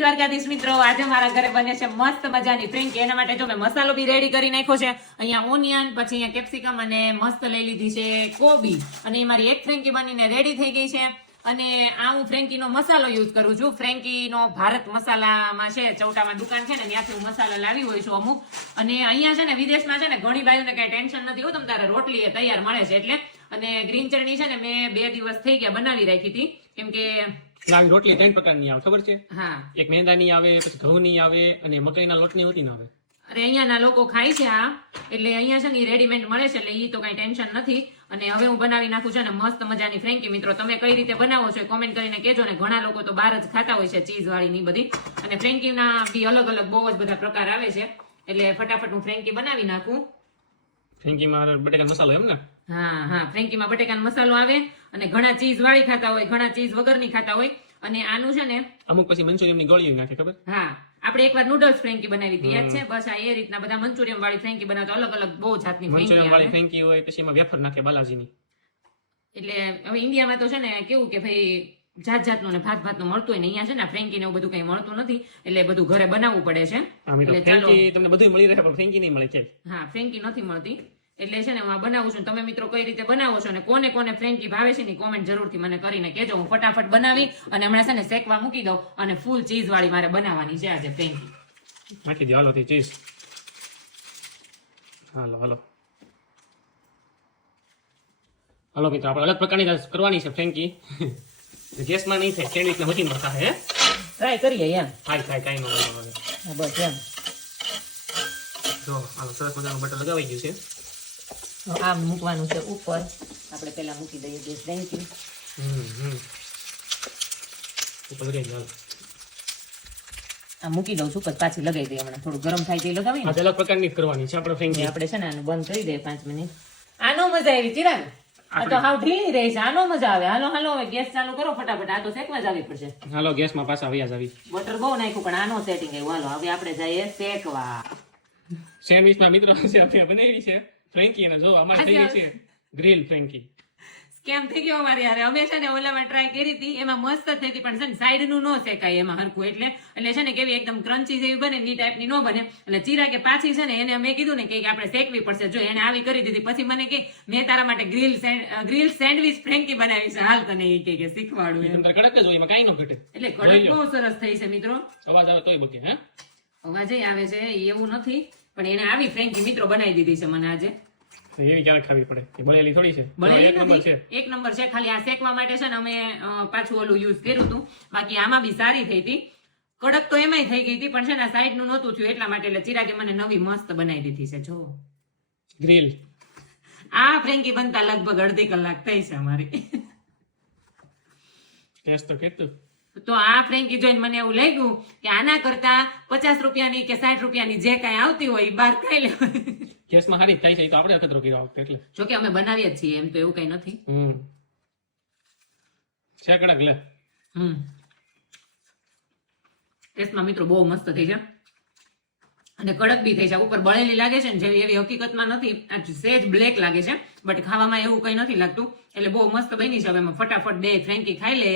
દ્વારકાધીશ મિત્રો, આજે મારા ઘરે બને છે મસ્ત મજાની ફ્રેન્કી. એના માટે જો મેં મસાલો બી રેડી કરી નાખ્યો છે. અહીંયા ઓનિયન, પછી અહીંયા કેપ્સિકમ અને મસ્ત લઈ લીધી છે કોબી. અને એ મારી એક ફ્રેન્કી બનીને રેડી થઈ ગઈ છે. અને આ હું ફ્રેન્કીનો મસાલો યુઝ કરું છું. ફ્રેન્કીનો ભારત મસાલામાં છે, ચૌટામાં દુકાન છે ને, ત્યાંથી હું મસાલો લાવી હોય છું અમુક. અને અહીંયા છે ને વિદેશમાં છે ને ઘણી બાયુને કઈ ટેન્શન નથી હોતું, તારે રોટલી એ તૈયાર મળે છે એટલે. અને ગ્રીન ચટણી છે ને મેં 2 દિવસ થઈ ગયા બનાવી રાખી હતી, કેમ કે લાવી રોટલી 3 પ્રકારની આવે, ખબર છે? હા, એક મેંદાની આવે, પછી ઘઉંની આવે અને મકાઈના લોટની હોતી ને આવે. અરે અહીંયાના લોકો ખાય છે આ, એટલે અહીંયા છે ને રેડીમેડ મળે છે, એટલે ઈ તો કઈ ટેન્શન નથી. અને હવે હું બનાવી નાખું છે ને મસ્ત મજાની ફ્રેન્કી. મિત્રો, તમે કઈ રીતે બનાવો છો કોમેન્ટ કરીને કહેજો ને. ઘણા લોકો તો બહાર જ ખાતા હોય છે ચીઝ વાળી ની બધી. અને ફ્રેન્કીના બી અલગ અલગ બહુ જ બધા પ્રકાર આવે છે, એટલે ફટાફટ હું ફ્રેન્કી બનાવી નાખું. ફ્રેન્કીમાં બટેકાનો મસાલો એમ ને? હા, ફ્રેન્કીમાં બટેકાનો મસાલો આવે. અને ઘણા ચીઝ વાળી ખાતા હોય, ઘણા ચીઝ વગરની ખાતા હોય. અને આનું છે ને અમુક પછી મંચુરિયમની ગોળીઓ નાખે, ખબર? હા, આપણે એકવાર નૂડલ્સ ફ્રેન્કી બનાવી હતી, યાદ છે? બસ આ એ રીતના બધા મંચુરિયમ વાળી ફ્રેન્કી બનાવતા, અલગ અલગ બહુ જાતની મંચુરિયમ વાળી ફ્રેન્કી. ફ્રેન્કી હોય, પછી એમાં વેફર નાખે બાલાજીની. એટલે હવે ઇન્ડિયામાં તો છે ને કેવું કે ભાઈ જાત જાતનું ને ભાત ભાતનું મળતું હોય ને, અહીંયા છે ને ફ્રેન્કી ને એવું બધું કઈ મળતું નથી, એટલે બધું ઘરે બનાવવું પડે છે. એટલે ચાલો, ફ્રેન્કી તમને બધું મળી રહે પણ ફ્રેન્કી નહીં મળે છે. હા, ફ્રેન્કી નથી મળતી, એટલે છે ને હું આ બનાવું છું. તમે મિત્રો કઈ રીતે બનાવો છો અને કોને કોને ફ્રેન્કી ભાવે છે ને કોમેન્ટ જરૂરથી મને કરીને કહેજો. હું ફટાફટ બનાવી અને હમણાં છે ને શેકવા મૂકી દઉં. અને ફૂલ ચીઝ વાળી મારે બનાવવાની છે આજે ફ્રેન્કી. નાખી દો, હાલો થી ચીઝ. હાલો મિત્રો, આપણે અલગ પ્રકારની કરવાની છે ફ્રેન્કી. ગેસમાં નહીં થાય, સેન્ડવિચના મશીનમાં થાય. ટ્રાય કરીએ એમ. થાય કાંઈ ન હોય. બસ એમ. જો હાલો, સરસ મજાનું બટર લગાવાઈ ગયું છે. આ મૂકવાનું છે ઉપર. આપણે પેલા મૂકી દઈએ ગેસ ફ્રેન્કી. ઉપર લગાવી દો. આ મૂકી દઉં છું, પછી પાછી લગાવી દઈએ. હમણાં થોડું ગરમ થાય તે લગાવી. આ અલગ પ્રકારની જ કરવાની છે આપણે ફ્રેન્કી. આપણે છે ને આને બંધ કરી દઈએ 5 મિનિટ. આનો મજા આવી ચિરાગ. આ તો હાવ ઢીલી રહી છે, આનો મજા આવે. હાલો હવે ગેસ ચાલુ કરો ફટાફટ. આ તો શેકવા જ આવી પડશે. હાલો, ગેસમાં પાછા વ્યાજ આવી. બટર બહુ નાખ્યું પણ આનો સેટિંગ આવ્યું. હાલો હવે આપણે જઈએ શેકવા. સેન્ડવિચમાં મિત્રો છે આપણે બનાવી છે ફ્રેન્કી, અને જો અમારે થઈ ગઈ છે ગ્રીલ ફ્રેન્કી. સ્કેમ થઈ ગયો અમારે યાર. અમે છે ને ઓલામાં ટ્રાય કરી હતી, એમાં મસ્ત થઈ હતી, પણ છે ને સાઈડ નું ન શેકાય એમાં હરખું. એટલે છે ને કેવી એકદમ ક્રન્ચી જેવી બને, ની ટાઈપની ન બને. એટલે ચિરાગે પાછી છે ને એને મેં કીધું ને કે આપણે શેકવી પડશે. જો એને આવી કરી દીધી, પછી મને કે મેં તારા માટે ગ્રીલ સેન્ડવિચ ફ્રેન્કી બનાવી છે, હાલ તને એ કે શીખવાડું એમ. કડક જ હોય, એમાં કાંઈ ન ઘટે. એટલે કડક બહુ સરસ થઈ છે મિત્રો. અવાજ આવે તોય બકે. હે, અવાજ આવે છે એવું નથી, પણ એને આવી ફ્રેન્કી મિત્રો બનાવી દીધી છે મને આજે. એવી ક્યારેક ખાવી પડે, બળેલી થોડી છે. બળેલી એક નંબર નથી, એક નંબર છે. ખાલી આ શેકવા માટે છે ને અમે પાછું ઓલું યુઝ કર્યું હતું. બાકી આમાં બી સારી થઈ હતી. કડક તો એમાંય થઈ ગઈ હતી, પણ છે ને સાઈડ નું નહોતું થયું એટલા માટે. એટલે ચિરાગે મને નવી મસ્ત બનાવી દીધી છે. જો ગ્રીલ. આ ફ્રેન્કી બનતા લગભગ અડધી કલાક થઈ છે અમારી. ટેસ્ટ તો કેટલું. તો આ ફ્રેન્કી જોઈને મને એવું લાગ્યું કે આના કરતા 50 રૂપિયાની કે 60 રૂપિયાની જે કઈ આવતી હોય એ બહાર ખાઈ લેવાય. ગેસમાં હારી થાય છે, તો આપણે અખતરો કર્યો વખતે એટલે. જોકે અમે બનાવીએ જ છીએ, એમ તો એવું કઈ નથી. છે કડક લે. ટેસ્ટમાં મિત્રો બહુ મસ્ત થઈ છે અને કડક બી થઈ છે. ઉપર બળેલી લાગે છે ને જેવી, એવી હકીકતમાં નથી. આ સેજ બ્લેક લાગે છે, બટ ખાવામાં એવું કઈ નથી લાગતું. એટલે બહુ મસ્ત બની છે. હવે ફટાફટ 2 ફ્રેન્કી ખાઈ લે.